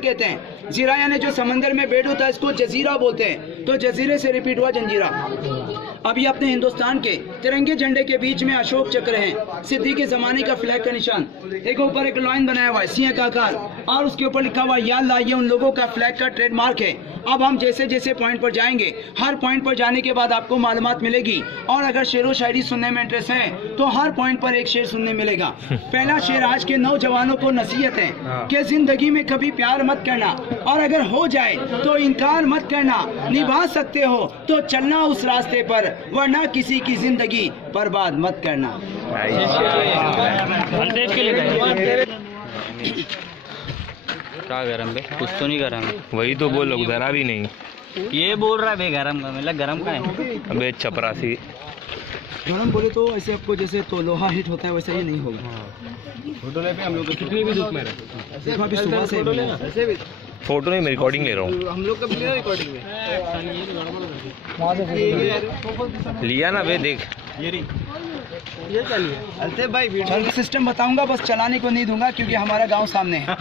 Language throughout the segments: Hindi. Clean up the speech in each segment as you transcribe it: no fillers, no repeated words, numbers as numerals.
कहते हैं। जीरा यानी जो समंदर में बेड होता है इसको जजीरा बोलते हैं, तो जजीरे से रिपीट हुआ जंजीरा। अब ये अपने हिंदुस्तान के तिरंगे झंडे के बीच में अशोक चक्र है, सिद्दीक के जमाने का फ्लैग का निशान। एक ऊपर एक लाइन बनाया हुआ है सिंह का आकार, और उसके ऊपर लिखा हुआ या अल्लाह, ये उन लोगों का फ्लैग का ट्रेडमार्क है। अब हम जैसे जैसे पॉइंट पर जाएंगे, हर पॉइंट पर जाने के बाद आपको मालूमात मिलेगी, और अगर शेर व शायरी सुनने में इंटरेस्ट है तो हर पॉइंट पर एक शेर सुनने मिलेगा। पहला शेर आज के नौजवानों को नसीहत है कि जिंदगी में कभी प्यार मत करना, और अगर हो जाए तो इनकार मत करना। निभा सकते हो तो चलना उस रास्ते पर, वरना किसी की जिंदगी बर्बाद मत करना। क्या गरम बे? कुछ तो नहीं गरम है। वही तो बोल लो, जरा भी नहीं। ये बोल रहा है बे गरम का, मतलब गरम का है। अबे चपरासी, गरम बोले तो ऐसे आपको जैसे तो लोहा हिट होता है वैसा ही नहीं होगा। फोटो ले पे हम लोग कितनी भी धूप में देखो अभी सुबह से ऐसे भी फोटो नहीं, मैं रिकॉर्डिंग ले रहा हूँ। हम लोग कब लिया रिकॉर्डिंग में लिया ना बे, देख ये चलिए अलते भाई वीडियो सिस्टम बताऊंगा, बस चलाने को नहीं दूंगा क्योंकि हमारा गांव सामने है।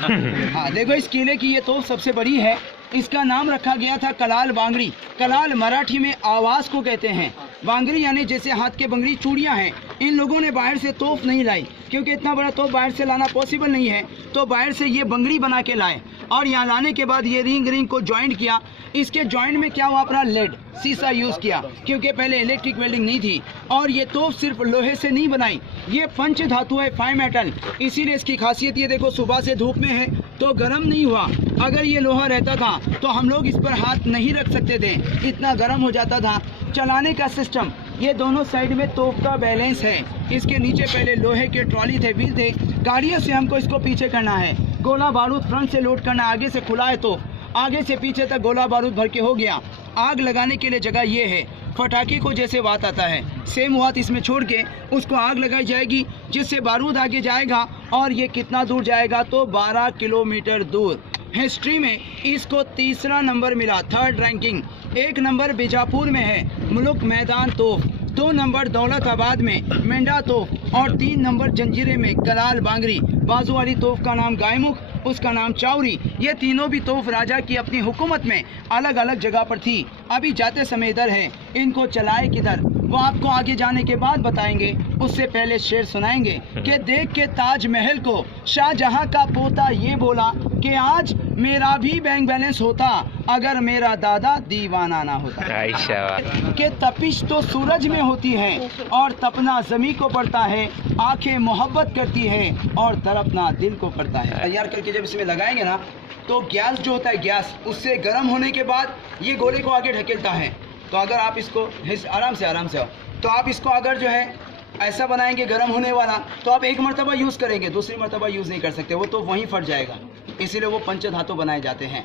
हाँ देखो, इस किले की ये तोप सबसे बड़ी है। इसका नाम रखा गया था कलाल बांगड़ी। कलाल मराठी में आवाज को कहते हैं, बांगड़ी यानी जैसे हाथ के बंगड़ी चूड़ियां हैं। इन लोगों ने बाहर से तोप नहीं लाई क्योंकि इतना बड़ा तोप बाहर से लाना पॉसिबल नहीं है, तो बाहर से ये बंगड़ी बना के लाए, और यहाँ लाने के बाद ये रिंग को ज्वाइंट किया। इसके ज्वाइंट में क्या हुआ, अपना लेड शीशा यूज किया क्योंकि पहले इलेक्ट्रिक वेल्डिंग नहीं थी। और ये तोप सिर्फ लोहे से नहीं बनाई, ये पंच धातु है, 5 मेटल। इसीलिए इसकी खासियत ये देखो, सुबह से धूप में है तो गर्म नहीं हुआ। अगर ये लोहा रहता था तो हम लोग इस पर हाथ नहीं रख सकते थे, इतना गर्म हो जाता था। चलाने का सिस्टम, ये दोनों साइड में तोप का बैलेंस है। इसके नीचे पहले लोहे के ट्रॉली थे, व्हील थे, गाड़ियों से हमको इसको पीछे करना है। गोला बारूद फ्रंट से लोड करना, आगे से खुला है तो आगे से पीछे तक गोला बारूद भर के हो गया। आग लगाने के लिए जगह ये है, पटाखे को जैसे वात आता है सेम वात इसमें छोड़ के उसको आग लगाई जाएगी, जिससे बारूद आगे जाएगा। और ये कितना दूर जाएगा, तो 12 किलोमीटर दूर। हिस्ट्री में इसको 3रा नंबर मिला, 3rd रैंकिंग। 1 नंबर बीजापुर में है मुल्क मैदान तोप, 2 नंबर दौलताबाद में मेंढा तोप, और 3 नंबर जंजीरे में कलाल बांगरी। बाजू वाली तोप का नाम गायमुख, उसका नाम चाउरी। ये तीनों भी तोप राजा की अपनी हुकूमत में अलग अलग जगह पर थी। अभी जाते समय इधर है, इनको चलाए किधर वो आपको आगे जाने के बाद बताएंगे। उससे पहले शेर सुनाएंगे कि देख के ताजमहल को शाहजहां का पोता ये बोला कि आज मेरा भी बैंक बैलेंस होता अगर मेरा दादा दीवाना ना होता। कि तपिश तो सूरज में होती है और तपना जमी को पड़ता है, आंखें मोहब्बत करती है और तड़पना दिल को पड़ता है। तैयार करके जब इसमें लगाएंगे ना तो गैस जो होता है, गैस उससे गर्म होने के बाद ये गोले को आगे ढकेलता है। तो अगर आप इसको आराम से हो, तो आप इसको अगर जो है ऐसा बनाएंगे गर्म होने वाला, तो आप एक मरतबा यूज़ करेंगे, दूसरी मरतबा यूज़ नहीं कर सकते, वो तो वहीं फट जाएगा। इसीलिए वो पंच धातु बनाए जाते हैं।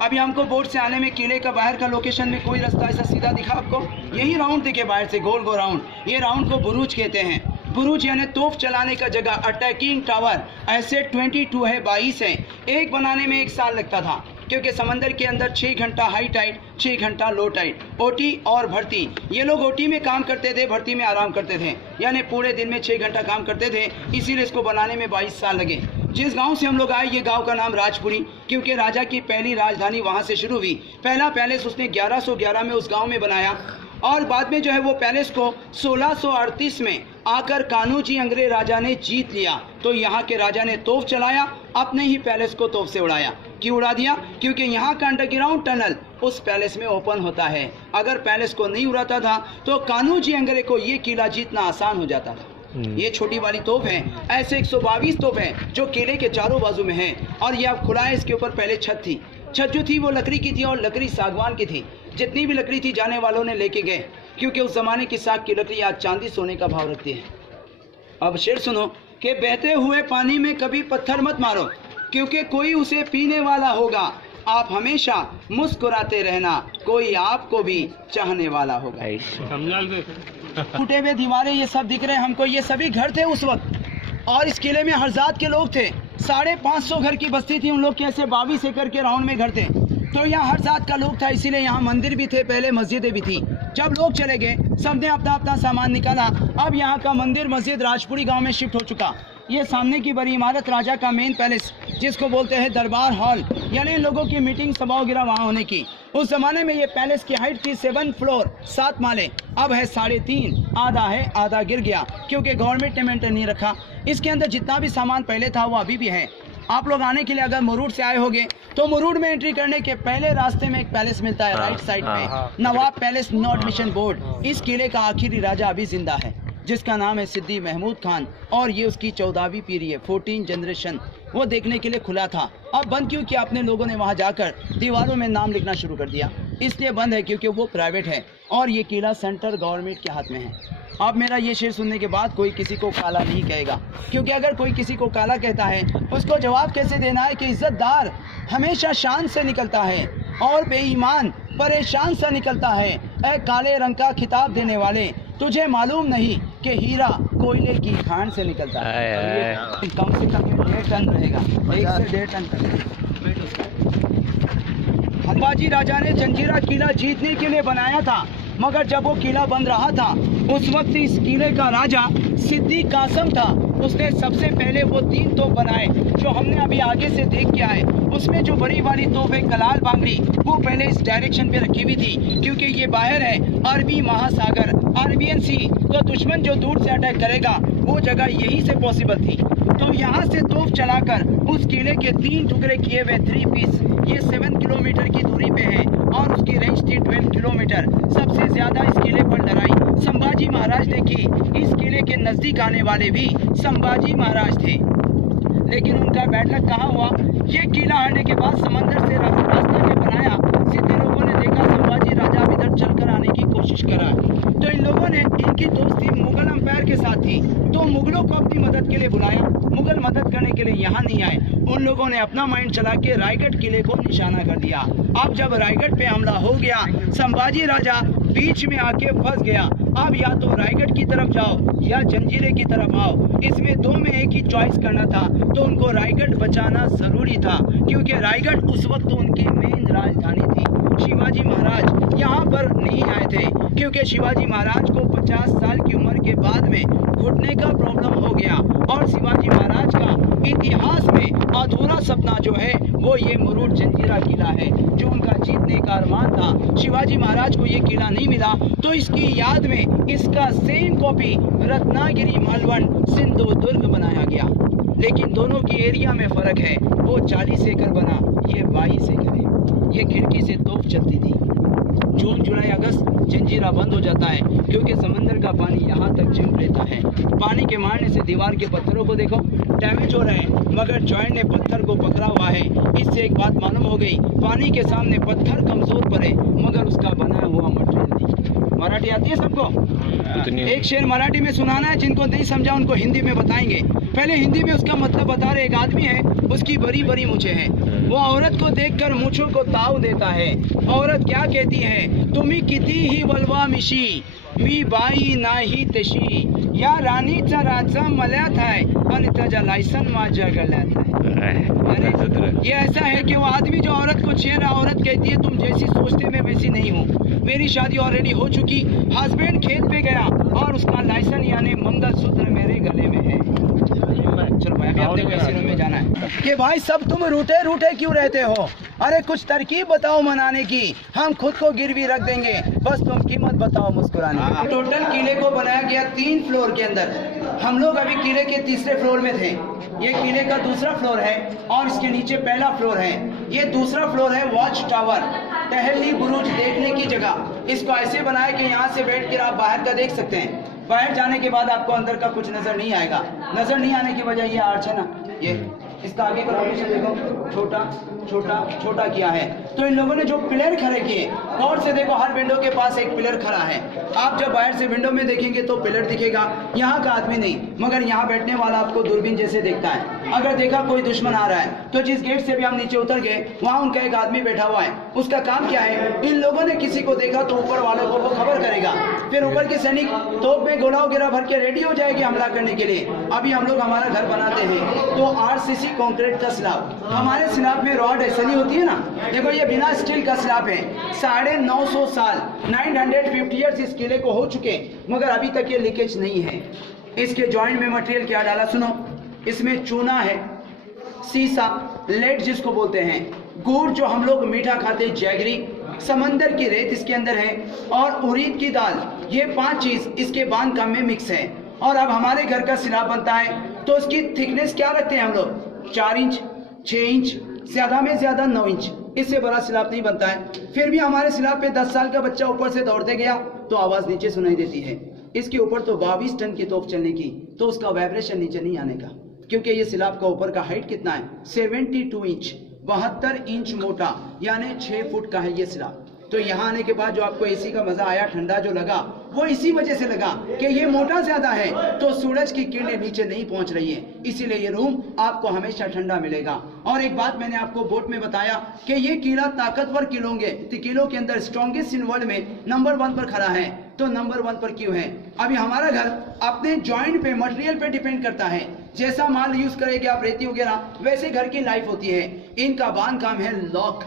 अभी हमको बोट से आने में किले का बाहर का लोकेशन में कोई रास्ता ऐसा सीधा दिखा आपको, यही राउंड दिखे बाहर से, गोल गोल राउंड। ये राउंड को बुरुज कहते हैं। बुरुज यानी तोप चलाने का जगह, अटैकिंग टावर। ऐसे 22 है, 22 है। एक बनाने में 1 साल लगता था क्योंकि समंदर के अंदर 6 घंटा हाई टाइड, 6 घंटा लो टाइड, ओटी और भर्ती। ये लोग ओटी में काम करते थे, भर्ती में आराम करते थे, यानी पूरे दिन में 6 घंटा काम करते थे। इसीलिए इसको बनाने में 22 साल लगे। जिस गांव से हम लोग आए, ये गांव का नाम राजपुरी, क्योंकि राजा की पहली राजधानी वहां से शुरू हुई। पहला पैलेस उसने 1111 में उस गांव में बनाया, और बाद में जो है वो पैलेस को 1638 में आकर कान्होजी अंग्रेज राजा ने जीत लिया। तो यहाँ के राजा ने तोप चलाया, अपने ही पैलेस को तोप से उड़ाया। क्यों उड़ा दिया? क्योंकि यहाँ का अंडरग्राउंड टनल उस पैलेस में ओपन होता है। अगर पैलेस को नहीं उड़ाता था तो कान्होजी अंग्रेज को ये किला जीतना आसान हो जाता था। ये छोटी वाली तोप है। ऐसे 122 तोप हैं जो किले के चारों बाजू में हैं, और ये अब खुला है। इसके ऊपर पहले छत थी, छत जो थी वो लकड़ी की थी, और लकड़ी सागवान की थी। जितनी भी लकड़ी थी जाने वालों ने लेके गए, क्योंकि उस जमाने की साग की लकड़ी आज चांदी सोने का भाव रखती है। अब शेर सुनो कि बहते हुए पानी में कभी पत्थर मत मारो, क्योंकि कोई उसे पीने वाला होगा। आप हमेशा मुस्कुराते रहना, कोई आपको भी चाहने वाला होगा। टूटे हुए दीवारें ये सब दिख रहे हैं हमको, ये सभी घर थे उस वक्त, और इस किले में हर जात के लोग थे। 550 घर की बस्ती थी उन लोग के, ऐसे 22 एकड़ के राउंड में घर थे। तो यहाँ हर जात का लोग था, इसीलिए यहाँ मंदिर भी थे, पहले मस्जिदें भी थी। जब लोग चले गए, सबने अपना अपना सामान निकाला। अब यहाँ का मंदिर मस्जिद राजपुरी गांव में शिफ्ट हो चुका। ये सामने की बड़ी इमारत राजा का मेन पैलेस, जिसको बोलते हैं दरबार हॉल, यानी इन लोगों की मीटिंग सभा वगैरह वहाँ होने की। उस जमाने में ये पैलेस की हाइट थी 7 फ्लोर 7 माले, अब है 3.5, आधा है आधा गिर गया क्योंकि गवर्नमेंट ने मेंटेन नहीं रखा। इसके अंदर जितना भी सामान पहले था वो अभी भी है। आप लोग आने के लिए अगर मुरूड से आए होंगे तो मुरूड में एंट्री करने के पहले रास्ते में एक पैलेस मिलता है राइट साइड पे, नवाब पैलेस नो एडमिशन बोर्ड। इस किले का आखिरी राजा अभी जिंदा है जिसका नाम है सिद्दी महमूद खान और ये उसकी 14वीं पीढ़ी है, 14 जनरेशन। वो देखने के लिए खुला था, अब बंद क्यों किया? अपने लोगों ने वहाँ जाकर दीवारों में नाम लिखना शुरू कर दिया, इसलिए बंद है क्योंकि वो प्राइवेट है और ये किला सेंट्रल गवर्नमेंट के हाथ में है। अब मेरा ये शेर सुनने के बाद कोई किसी को काला नहीं कहेगा, क्योंकि अगर कोई किसी को काला कहता है उसको जवाब कैसे देना है कि इज्जतदार हमेशा शान से निकलता है और बेईमान परेशान सा निकलता है। ऐ काले रंग का खिताब देने वाले, तुझे मालूम नहीं कि हीरा कोयले की खान से निकलता है। कम से कम 1.5 टन रहेगा, 1 से 1.5 टन तक। संभाजी राजा ने जंजीरा किला जीतने के लिए बनाया था, मगर जब वो किला बन रहा था उस वक्त इस किले का राजा सिद्दी कासम था। उसने सबसे पहले वो 3 तोप बनाए जो हमने अभी आगे से देख के आए। उसमें जो बड़ी वाली तोप है कलाल बांगड़ी, वो पहले इस डायरेक्शन पे रखी हुई थी क्योंकि ये बाहर है अरबी महासागर, अरबियन सी, तो दुश्मन जो दूर से अटैक करेगा वो जगह यहीं से पॉसिबल थी। तो यहाँ से तोप चलाकर उस किले के 3 टुकड़े किए हुए 3 पीस, ये 7 किलोमीटर की दूरी पे है और उसकी रेंज थी 12 किलोमीटर। सबसे ज्यादा इस किले पर लड़ाई संभाजी महाराज ने की। इस किले के नजदीक आने वाले भी संभाजी महाराज थे, लेकिन उनका बैड लक कहाँ हुआ? ये किला आने के बाद समंदर से रास्ता जब बनाया, सीधे लोगों ने देखा संभाजी राजा इधर चलकर आने की कोशिश करा, तो इन लोगों ने, इनकी दोस्ती मुगल अंपायर के साथ थी, तो मुगलों को अपनी मदद के लिए बुलाया। मुगल मदद करने के लिए यहाँ नहीं आए, उन लोगों ने अपना माइंड चला के रायगढ़ किले को निशाना कर दिया। अब जब रायगढ़ पे हमला हो गया, संभाजी राजा बीच में आके फंस गया। अब या तो रायगढ़ की तरफ जाओ या जंजीरे की तरफ आओ, इसमें 2 में एक ही चॉइस करना था। तो उनको रायगढ़ बचाना जरूरी था क्योंकि रायगढ़ उस वक्त उनकी मेन राजधानी थी। शिवाजी महाराज यहाँ पर नहीं आए थे क्योंकि शिवाजी महाराज को 50 साल की उम्र के बाद में घुटने का प्रॉब्लम हो गया और शिवाजी महाराज का इतिहास में अधूरा सपना जो है वो ये मुरूड जंजीरा किला है जो उनका जीतने का अरमान था। शिवाजी महाराज को ये किला नहीं मिला तो इसकी याद में इसका सेम कॉपी रत्नागिरी मालवण सिंधु दुर्ग बनाया गया, लेकिन दोनों की एरिया में फर्क है। वो 40 एकड़ बना, ये 22 एकड़ है। ये खिड़की से तोप चलती थी। जून जुलाई अगस्त जंजीरा बंद हो जाता है क्योंकि समंदर का पानी यहाँ तक चिपक लेता है। पानी के मारने से दीवार के पत्थरों को देखो डैमेज हो रहे हैं, मगर जॉइंट ने पत्थर को पकड़ा हुआ है। इससे एक बात मालूम हो गई, पानी के सामने पत्थर कमजोर पड़े मगर उसका बनाया हुआ मटेरियल नहीं। मराठी आती है सबको? एक शेर मराठी में सुनाना है, जिनको नहीं समझा उनको हिंदी में बताएंगे। पहले हिंदी में उसका मतलब बता रहे। एक आदमी है, उसकी बड़ी बड़ी मूछें हैं, वो औरत को देखकर मूछों को ताव देता है। औरत क्या कहती है? तुम्ही किती ही वलवा मिशी, मी बाई नाही तशी, या राणीचा राजा मल्यात आहे आणि त्याच्या लायसन माझ्या गळ्यात आहे। ये ऐसा है कि वो आदमी जो औरत को छेड़ रहा, औरत कहती है तुम जैसी सोचते मैं वैसी नहीं हूँ, मेरी शादी ऑलरेडी हो चुकी। हस्बैंड खेत पे गया और उसका लाइसन यानी मंगलसूत्र मेरे गले में है। चलो भाई, अभी अपने को ऐसे रूम में जाना है कि भाई सब तुम रूठे रूठे क्यों रहते हो? अरे कुछ तरकीब बताओ मनाने की, हम खुद को गिरवी रख देंगे, बस तुम कीमत बताओ मुस्कुराने की। टोटल किले को बनाया गया 3 फ्लोर के अंदर। हम लोग अभी किले के 3रे फ्लोर में थे। ये किले का 2रा फ्लोर है और इसके नीचे पहला फ्लोर है। ये 2रा फ्लोर है वॉच टावर, टहली बुरुज देखने की जगह। इसको ऐसे बनाया कि यहाँ से बैठ कर आप बाहर का देख सकते हैं। बाहर जाने के बाद आपको अंदर का कुछ नजर नहीं आएगा। नजर नहीं आने की वजह ये आर्च है ना, ये इसका आगे का लोकेशन देखो, छोटा छोटा छोटा किया है। तो इन लोगों ने जो पिलर खड़े किए, गौर से देखो, हर विंडो के पास एक पिलर खड़ा है। आप जब बाहर से विंडो में देखेंगे तो पिलर दिखेगा, यहाँ का आदमी नहीं, मगर यहाँ बैठने वाला आपको दूरबीन जैसे देखता है। अगर देखा कोई दुश्मन आ रहा है तो जिस गेट से भी हम नीचे उतर गए वहाँ उनका एक आदमी बैठा हुआ है। उसका काम क्या है? इन लोगों ने किसी को देखा तो ऊपर वालों को वो खबर करेगा, फिर ऊपर के सैनिक तोप में गोला वगैरह भर के रेडी हो जाएगी हमला करने के लिए। अभी हम लोग हमारा घर बनाते हैं तो RCC कंक्रीट का स्लैब, हमारे स्लैब में रॉड ऐसे नहीं होती है ना, देखो ये बिना स्टील का स्लैब है। 950 साल 950 ईयर्स इस किले को हो चुके, मगर अभी तक ये लीकेज नहीं है। इसके जॉइंट में मटेरियल क्या डाला सुनो, इसमें चूना है, सीसा, लेड जिसको बोलते हैं, गुड़ जो हम लोग मीठा खाते, जैगरी, समंदर की रेत इसके अंदर है, और उड़द की दाल, ये 5 चीज इसके बांधकाम में मिक्स है। और अब हमारे घर का सिलाब बनता है तो उसकी थिकनेस क्या रखते हैं हम लोग, 4 इंच, 6 इंच, ज्यादा में ज्यादा 9 इंच, इससे बड़ा सिलाब नहीं बनता है। फिर भी हमारे सिलाब पे 10 साल का बच्चा ऊपर से दौड़ते गया तो आवाज नीचे सुनाई देती है। इसके ऊपर तो 22 टन की तोप चलने की, तो उसका वाइब्रेशन नीचे नहीं आने का, क्योंकि ये सिलाब का ऊपर का हाइट कितना है, 72 इंच, 72 इंच मोटा, यानी 6 फुट का है ये सिलाब। तो यहाँ आने के बाद जो आपको एसी का मजा आया, ठंडा जो लगा, वो इसी वजह से लगा कि ये मोटा ज्यादा है तो सूरज की किरणें नीचे नहीं पहुंच रही है, इसीलिए ये रूम आपको हमेशा ठंडा मिलेगा। और एक बात मैंने आपको बोट में बताया कि ये किला ताकतवर किलों के अंदर स्ट्रॉन्गेस्ट इन वर्ल्ड में नंबर 1 पर खड़ा है। तो नंबर 1 पर क्यों है? अभी हमारा घर अपने जॉइंट पे, मटेरियल पे डिपेंड करता है। जैसा माल यूज करेंगे आप, रेती वगैरह, वैसे घर की लाइफ होती है। इनका बांधकाम है लॉक,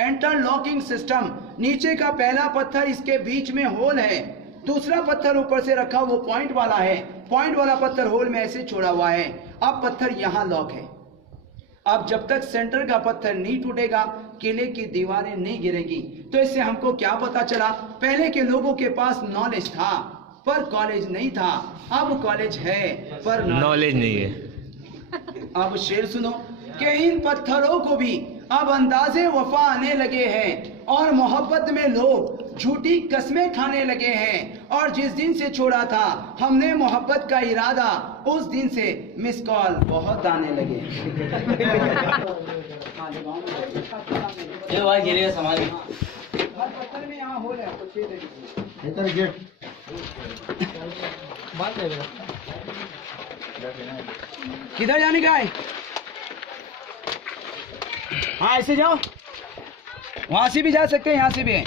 इंटरलॉकिंग सिस्टम। नीचे का पहला पत्थर, इसके बीच में होल है, दूसरा पत्थर ऊपर से रखा, वो पॉइंट वाला है, पॉइंट वाला पत्थर होल में ऐसे छोड़ा हुआ है। अब पत्थर यहाँ लॉक है। अब जब तक सेंटर का पत्थर नहीं टूटेगा, किले की दीवारें नहीं गिरेगी। तो इससे हमको क्या पता चला, पहले के लोगों के पास नॉलेज था पर कॉलेज नहीं था, अब कॉलेज है पर नॉलेज नहीं है। अब शेर सुनो कि इन पत्थरों को भी अब अंदाजे वफा आने लगे हैं, और मोहब्बत में लोग झूठी कस्में खाने लगे हैं। और जिस दिन से छोड़ा था हमने मोहब्बत का इरादा, उस दिन से मिस कॉल बहुत आने लगे। भाई गिरेगा सामान। हर पत्थर में यहाँ होल है, तो इधर गेट बात है। किधर जाने का है? हाँ ऐसे जाओ, वहां से भी जा सकते हैं, यहाँ से भी है।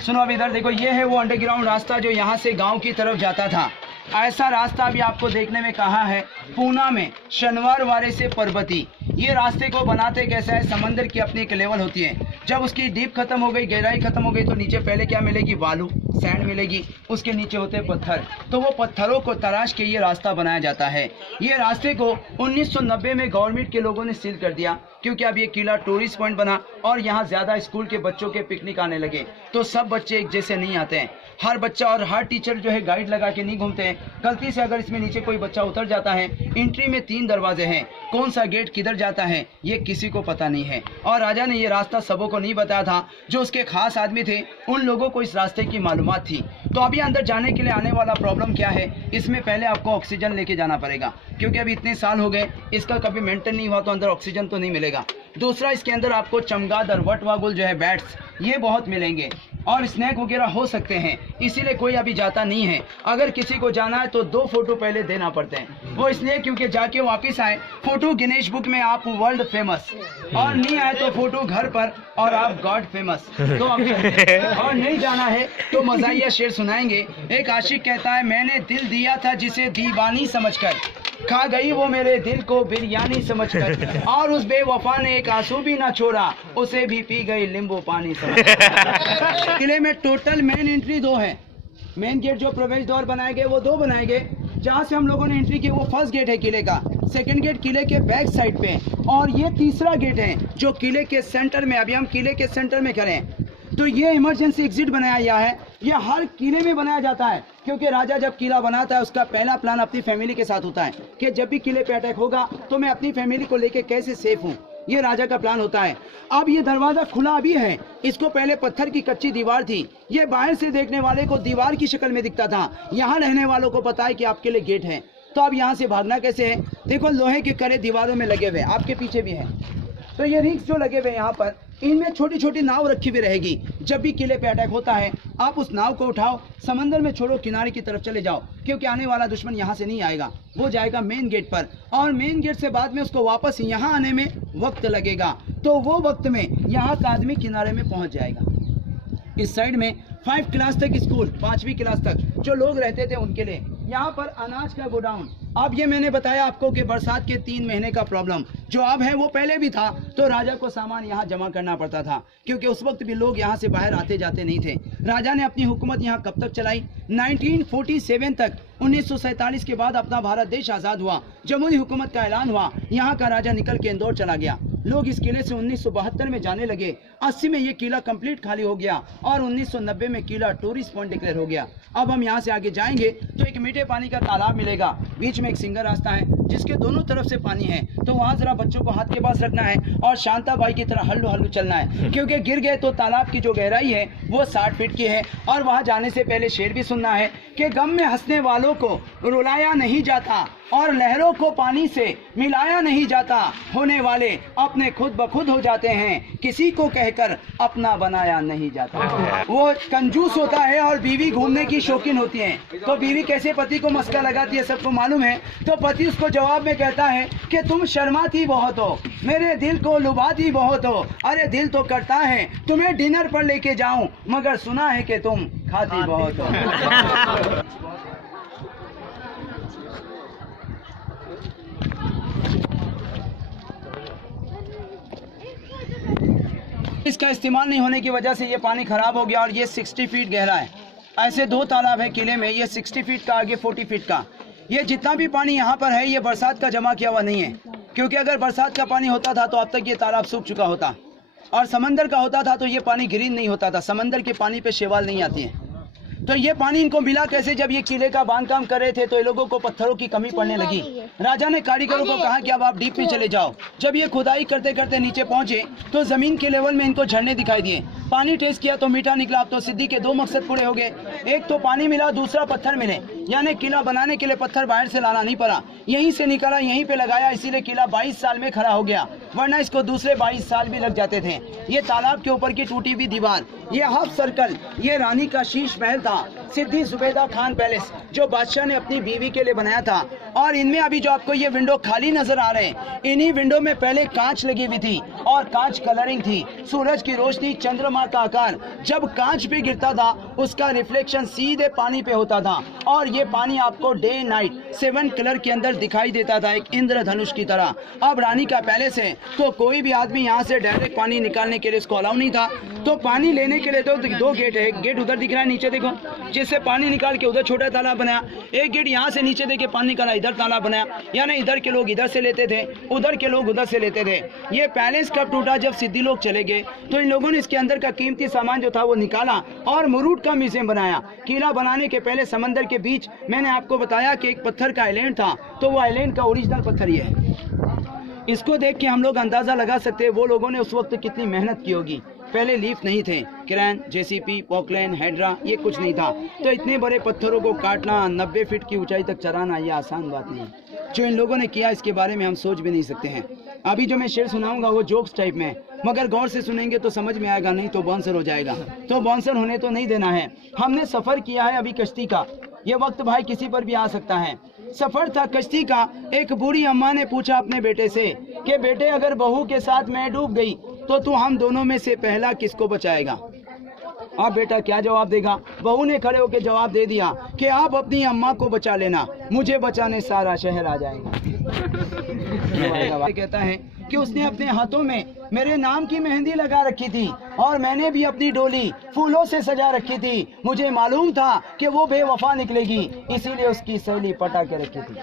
सुनो अब इधर देखो, ये है वो अंडरग्राउंड रास्ता जो यहाँ से गांव की तरफ जाता था। ऐसा रास्ता भी आपको देखने में कहा है पूना में, शनिवार वारे से पर्वती। ये रास्ते को बनाते कैसा है, समंदर की अपनी एक लेवल होती है, जब उसकी डीप खत्म हो गई, गहराई खत्म हो गई, तो नीचे पहले क्या मिलेगी, बालू, सैंड मिलेगी, उसके नीचे होते हैं पत्थर। तो वो पत्थरों को तराश के ये रास्ता बनाया जाता है। ये रास्ते को 1990 में गवर्नमेंट के लोगों ने सील कर दिया, क्योंकि अब ये किला टूरिस्ट पॉइंट बना और यहाँ ज़्यादा स्कूल के बच्चों के पिकनिक आने लगे। तो सब बच्चे एक जैसे नहीं आते हैं, हर बच्चा और हर टीचर जो है गाइड लगा के नहीं घूमते हैं। गलती से अगर इसमें नीचे कोई बच्चा उतर जाता है, एंट्री में 3 दरवाजे हैं, कौन सा गेट किधर जाता है ये किसी को पता नहीं है। और राजा ने ये रास्ता सबों को नहीं बताया था, जो उसके खास आदमी थे उन लोगों को इस रास्ते की मालूमात थी। तो अभी अंदर जाने के लिए आने वाला प्रॉब्लम क्या है, इसमें पहले आपको ऑक्सीजन लेके जाना पड़ेगा, क्योंकि अभी इतने साल हो गए इसका कभी मेंटेन नहीं हुआ, तो अंदर ऑक्सीजन तो नहीं मिलेगा। दूसरा, इसके अंदर आपको चमगादड़, वटवागुल जो है, बैट्स, ये बहुत मिलेंगे, और स्नैक वगैरह हो सकते हैं, इसीलिए कोई अभी जाता नहीं है। अगर किसी को जाना है तो 2 फोटो पहले देना पड़ते हैं, वो इसलिए क्योंकि जाके वापस आए फोटो गिनेश बुक में आप वर्ल्ड फेमस, और नहीं आए तो फोटो घर पर और आप गॉड फेमस। तो और नहीं जाना है तो मज़ाहिया शेर सुनाएंगे। एक आशिक कहता है, मैंने दिल दिया था जिसे दीवानी समझकर, खा गई वो मेरे दिल को बिरयानी समझकर, और उस बेवफा ने एक आंसू भी ना छोड़ा, उसे भी पी गई नींबू पानी समझकर। किले में टोटल मेन एंट्री 2 है। मेन गेट जो प्रवेश द्वार बनाए गए वो 2 बनाए गए, जहाँ से हम लोगों ने एंट्री की वो फर्स्ट गेट है किले का, सेकंड गेट किले के बैक साइड पे, और ये तीसरा गेट है जो किले के सेंटर में। अभी हम किले के सेंटर में खड़े हैं। तो ये इमरजेंसी एग्जिट बनाया गया है, ये हर किले में बनाया जाता है, क्योंकि राजा जब किला बनाता है उसका पहला प्लान अपनी फैमिली के साथ होता है कि जब भी किले पे अटैक होगा तो मैं अपनी फैमिली को लेके कैसे सेफ हूँ, ये राजा का प्लान होता है। अब ये दरवाजा खुला अभी है, इसको पहले पत्थर की कच्ची दीवार थी, ये बाहर से देखने वाले को दीवार की शक्ल में दिखता था, यहाँ रहने वालों को पता है कि आपके लिए गेट है। तो अब यहाँ से भागना कैसे है, देखो लोहे के करे दीवारों में लगे हुए, आपके पीछे भी है। तो ये रिंग्स जो लगे हुए यहाँ पर, इनमें छोटी छोटी नाव रखी हुई रहेगी। जब भी किले पे अटैक होता है आप उस नाव को उठाओ, समंदर में छोड़ो, किनारे की तरफ चले जाओ, क्योंकि आने वाला दुश्मन यहाँ से नहीं आएगा, वो जाएगा मेन गेट पर, और मेन गेट से बाद में उसको वापस यहाँ आने में वक्त लगेगा। तो वो वक्त में यहाँ का आदमी किनारे में पहुँच जाएगा। इस साइड में 5 क्लास तक स्कूल, 5वीं क्लास तक जो लोग रहते थे उनके लिए, यहाँ पर अनाज का गोडाउन। अब ये मैंने बताया आपको कि बरसात के 3 महीने का प्रॉब्लम, जो अब है वो पहले भी था। तो राजा को सामान यहाँ जमा करना पड़ता था, क्योंकि उस वक्त भी लोग यहाँ से बाहर आते जाते नहीं थे। राजा ने अपनी हुकूमत यहाँ कब तक चलाई? 1947 तक। 1947 के बाद अपना भारत देश आज़ाद हुआ, जमहूरी हुकूमत का ऐलान हुआ, यहाँ का राजा निकल के इंदौर चला गया। लोग इस किले से 1972 में जाने लगे। 80 में ये किला कंप्लीट खाली हो गया और 1990 में किला टूरिस्ट पॉइंट डिक्लेयर हो गया। अब हम यहाँ से आगे जाएंगे तो एक मीठे पानी का तालाब मिलेगा, बीच में एक सिंगल रास्ता है जिसके दोनों तरफ से पानी है। तो वहाँ जरा बच्चों को हाथ के पास रखना है और शांताबाई की तरह हल्लू हल्लू चलना है, क्योंकि गिर गए तो तालाब की जो गहराई है वो 60 फीट की है। और वहाँ जाने से पहले शेर भी सुनना है कि गम में हंसने वालों को रुलाया नहीं जाता और लहरों को पानी से मिलाया नहीं जाता, होने वाले अपने खुद ब खुद हो जाते हैं, किसी को कहकर अपना बनाया नहीं जाता। वो कंजूस होता है और बीवी घूमने की शौकीन होती है। तो बीवी कैसे पति को मस्का लगाती है सबको मालूम है। तो पति उसको जवाब में कहता है कि तुम शर्माती बहुत हो, मेरे दिल को लुभाती बहुत हो। अरे दिल तो करता है तुम्हें डिनर पर लेके जाऊं, मगर सुना है कि तुम खाती बहुत हो। इसका इस्तेमाल नहीं होने की वजह से ये पानी खराब हो गया और ये 60 फीट गहरा है। ऐसे 2 तालाब है किले में, ये 60 फीट का, आगे 40 फीट का। ये जितना भी पानी यहाँ पर है ये बरसात का जमा किया हुआ नहीं है, क्योंकि अगर बरसात का पानी होता था तो अब तक ये तालाब सूख चुका होता, और समंदर का होता था तो ये पानी ग्रीन नहीं होता था। समंदर के पानी पे शैवाल नहीं आती है। तो ये पानी इनको मिला कैसे? जब ये किले का बांधकाम कर रहे थे तो ये लोगों को पत्थरों की कमी पड़ने लगी। राजा ने कारीगरों को कहा कि अब आप डीप में चले जाओ। जब ये खुदाई करते करते नीचे पहुंचे तो जमीन के लेवल में इनको झरने दिखाई दिए। पानी टेस्ट किया तो मीठा निकला। अब तो सिद्धि के 2 मकसद पूरे हो गए, एक तो पानी मिला, दूसरा पत्थर मिले, यानी किला बनाने के लिए पत्थर बाहर से लाना नहीं पड़ा, यहीं से निकाला, यहीं पे लगाया, इसीलिए किला 22 साल में खड़ा हो गया, वरना इसको दूसरे 22 साल भी लग जाते थे। ये तालाब के ऊपर की टूटी हुई दीवार, ये हाफ सर्कल, ये रानी का शीश महल था, सिद्दी जुबैदा खान पैलेस, जो बादशाह ने अपनी बीवी के लिए बनाया था। और इनमें अभी जो आपको ये विंडो खाली नजर आ रहे हैं, इन्हीं विंडो में पहले कांच लगी हुई थी और कांच कलरिंग थी। सूरज की रोशनी, चंद्रमा का आकार जब कांच पे गिरता था उसका रिफ्लेक्शन सीधे पानी पे होता था, और ये पानी आपको डे नाइट 7 कलर के अंदर दिखाई देता था, एक इंद्रधनुष की तरह। अब रानी का पैलेस है तो कोई भी आदमी यहाँ से डायरेक्ट पानी निकालने के लिए इसको अलाउ नहीं था। तो पानी लेने के लिए तो 2 गेट है। एक गेट उधर दिख रहा है नीचे देखो, जिससे पानी निकाल के उधर छोटा तालाब बनाया। एक गेट यहाँ से नीचे देके पानी निकाला, इधर तालाब बनाया, यानी इधर के लोग इधर से लेते थे, उधर के लोग उधर से लेते थे। ये पैलेस कब टूटा? जब सिद्दी लोग चले गए तो इन लोगों ने इसके अंदर का कीमती सामान जो था वो निकाला और मुरूट का म्यूजियम बनाया। किला बनाने के पहले समंदर के बीच मैंने आपको बताया कि एक पत्थर का आइलैंड था, तो वो आइलैंड का ओरिजिनल पत्थर ये है। इसको देख के हम लोग अंदाजा लगा सकते हैं वो लोगों ने उस वक्त कितनी मेहनत की होगी। पहले लीफ नहीं थे, क्रेन, जेसीपी, पॉकलैन, हेड्रा, ये कुछ नहीं था। तो इतने बड़े पत्थरों को काटना, 90 फीट की ऊंचाई तक चढ़ाना, ये आसान बात नहीं है। जो इन लोगों ने किया इसके बारे में हम सोच भी नहीं सकते हैं। अभी जो मैं शेर सुनाऊंगा वो जोक्स टाइप में, मगर गौर से सुनेंगे तो समझ में आएगा, नहीं तो बाउंसर हो जाएगा। तो बाउंसर होने तो नहीं देना है। हमने सफ़र किया है अभी कश्ती का, ये वक्त भाई किसी पर भी आ सकता है। सफर था कश्ती का। एक बूढ़ी अम्मा ने पूछा अपने बेटे से कि बेटे, अगर बहू के साथ मैं डूब गई तो तू हम दोनों में से पहला किसको बचाएगा? अब बेटा क्या जवाब देगा? बहू ने खड़े होकर जवाब दे दिया कि आप अपनी अम्मा को बचा लेना, मुझे बचाने सारा शहर आ जाएगा। कहता है कि उसने अपने हाथों में मेरे नाम की मेहंदी लगा रखी थी और मैंने भी अपनी डोली फूलों से सजा रखी थी। मुझे मालूम था कि वो बेवफा निकलेगी, इसीलिए उसकी सहेली पटा के रखी थी।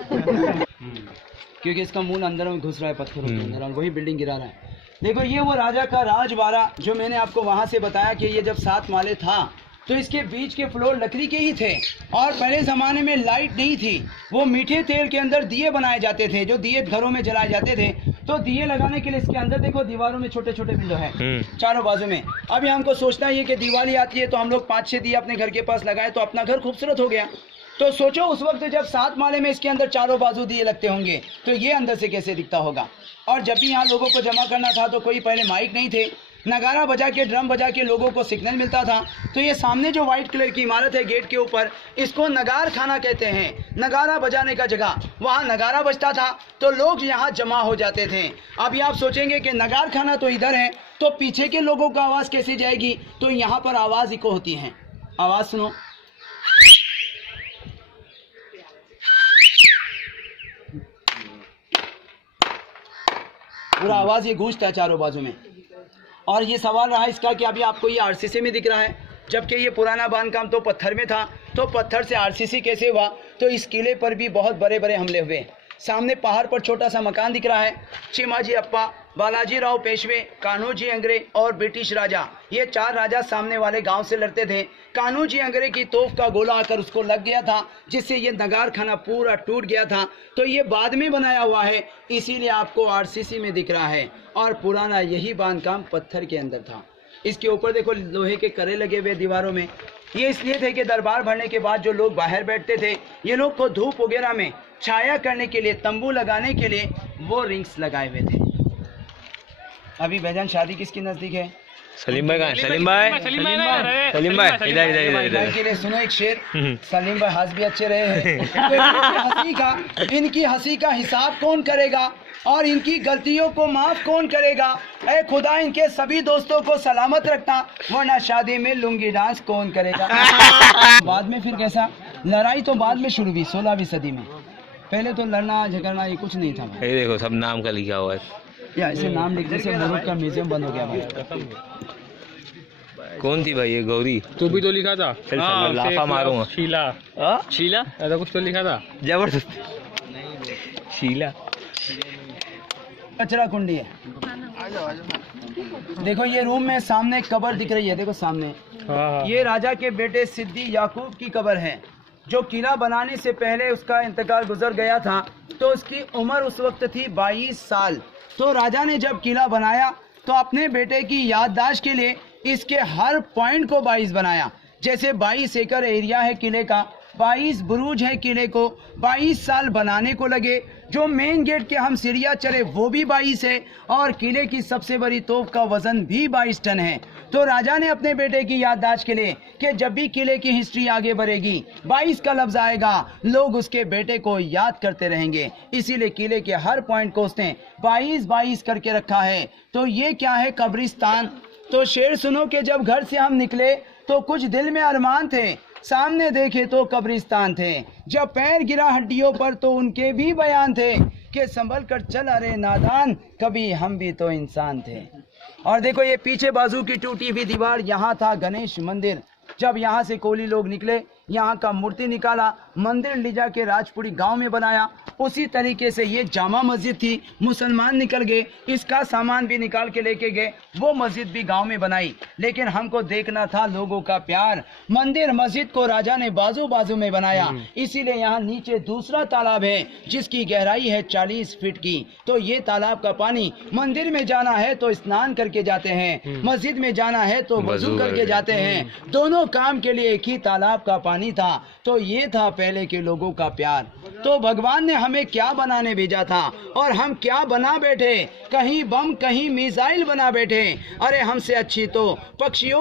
क्योंकि इसका मूल अंदर में घुस रहा है पत्थरों के अंदर और वही बिल्डिंग गिरा रहा है। देखो ये वो राजा का राजवाड़ा जो मैंने आपको वहाँ से बताया कि ये जब 7 माले था तो इसके बीच के फ्लोर लकड़ी के ही थे और पहले ज़माने में लाइट नहीं थी। वो मीठे तेल के अंदर दिए बनाए जाते थे, जो दिए घरों में जलाए जाते थे। तो दिए लगाने के लिए इसके अंदर देखो दीवारों में छोटे छोटे विंडो हैं चारों बाजू में। अभी हमको सोचना ये कि दिवाली आती है तो हम लोग 5-6 दिए अपने घर के पास लगाए तो अपना घर खूबसूरत हो गया। तो सोचो उस वक्त जब 7 माले में इसके अंदर चारों बाजू दिए लगते होंगे तो ये अंदर से कैसे दिखता होगा। और जब भी यहाँ लोगों को जमा करना था तो कोई पहले माइक नहीं थे, नगारा बजा के ड्रम बजा के लोगों को सिग्नल मिलता था। तो ये सामने जो वाइट कलर की इमारत है गेट के ऊपर, इसको नगार खाना कहते हैं। नगारा बजाने का जगह, वहाँ नगारा बजता था तो लोग यहाँ जमा हो जाते थे। अभी आप सोचेंगे कि नगार खाना तो इधर है तो पीछे के लोगों को आवाज़ कैसे जाएगी? तो यहाँ पर आवाज़ इको होती है। आवाज़ सुनो, पूरा आवाज़ ये गूंजता है चारों बाजू में। और ये सवाल रहा इसका कि अभी आपको ये आरसीसी में दिख रहा है, जबकि ये पुराना बांधकाम तो पत्थर में था, तो पत्थर से आरसीसी कैसे हुआ? तो इस किले पर भी बहुत बड़े बड़े हमले हुए। सामने पहाड़ पर छोटा सा मकान दिख रहा है। चिमाजी अप्पा, बालाजी राव पेशवे, कान्होजी अंग्रे और ब्रिटिश राजा, ये 4 राजा सामने वाले गांव से लड़ते थे। कान्होजी अंग्रे की तोप का गोला आकर उसको लग गया था, जिससे ये नगार खाना पूरा टूट गया था। तो ये बाद में बनाया हुआ है, इसीलिए आपको आरसीसी में दिख रहा है। और पुराना यही बांधकाम पत्थर के अंदर था। इसके ऊपर देखो लोहे के करे लगे हुए दीवारों में। ये इसलिए थे कि दरबार भरने के बाद जो लोग बाहर बैठते थे, ये लोग को धूप वगैरह में छाया करने के लिए, तंबू लगाने के लिए वो रिंग्स लगाए हुए थे। अभी भाईजान शादी किसकी नजदीक है? सलीम भाई कहाँ है? सलीम भाई, सलीम भाई इधर इधर इधर भाई के लिए सुनो एक शेर। सलीम भाई हंस भी अच्छे रहे हैं। तो इनकी हंसी का हिसाब कौन करेगा और इनकी गलतियों को माफ कौन करेगा? ऐ खुदा इनके सभी दोस्तों को सलामत रखना, वरना शादी में लुंगी डांस कौन करेगा? बाद में फिर कैसा? लड़ाई तो बाद में शुरू हुई 16वीं सदी में। पहले तो लड़ना झगड़ना ये कुछ नहीं था भाई। ये देखो सब नाम का लिखा हुआ है। या ऐसे नाम लिखने से मुल्क का म्यूजियम बंद हो गया भाई। कौन थी भाई ये? गौरी। तू भी तो लिखा था। चल मैं लाफा मारूंगा। शीला। शीला ऐसा कुछ तो लिखा था। जबरदस्त। शीला कचरा कुंडी है। देखो ये रूम में सामने एक कब्र दिख रही है, देखो सामने। ये राजा के बेटे सिद्दी याकूब की कब्र है, जो किला बनाने से पहले उसका इंतकाल गुजर गया था। तो उसकी उम्र उस वक्त थी 22 साल। तो राजा ने जब किला बनाया तो अपने बेटे की याददाश्त के लिए इसके हर पॉइंट को 22 बनाया। जैसे 22 एकड़ एरिया है किले का, 22 बुरुज है किले को, 22 साल बनाने को लगे। जो मेन गेट के हम सीढ़ियाँ चढ़े वो भी 22 है, और किले की सबसे बड़ी तोप का वजन भी 22 टन है। तो राजा ने अपने बेटे की याददाश्त के लिए कि जब भी किले की हिस्ट्री आगे बढ़ेगी 22 का लफ्ज आएगा, लोग उसके बेटे को याद करते रहेंगे, इसीलिए किले के हर पॉइंट को उसने 22 करके रखा है। तो ये क्या है? कब्रिस्तान। तो शेर सुनो कि जब घर से हम निकले तो कुछ दिल में अरमान थे, सामने देखे तो कब्रिस्तान थे। जब पैर गिरा हड्डियों पर तो उनके भी बयान थे कि संभल कर चल अरे नादान, कभी हम भी तो इंसान थे। और देखो ये पीछे बाजू की टूटी हुई दीवार, यहाँ था गणेश मंदिर। जब यहाँ से कोली लोग निकले, यहाँ का मूर्ति निकाला, मंदिर ले जाके राजपुरी गांव में बनाया। उसी तरीके से ये जामा मस्जिद थी, मुसलमान निकल गए, इसका सामान भी निकाल के लेके गए, वो मस्जिद भी गांव में बनाई। लेकिन हमको देखना था लोगों का प्यार। मंदिर मस्जिद को राजा ने बाजू बाजू में बनाया, इसीलिए यहाँ नीचे दूसरा तालाब है जिसकी गहराई है 40 फीट की। तो ये तालाब का पानी, मंदिर में जाना है तो स्नान करके जाते हैं, मस्जिद में जाना है तो वजू करके जाते हैं। दोनों काम के लिए एक ही तालाब का पानी था। तो ये था पहले के लोगों का प्यार। तो भगवान ने हमें क्या बनाने भेजा था और हम क्या बना बैठे? कहीं बम कहीं मिसाइल बना बैठे। अरे हमसे अच्छी तो पक्षियों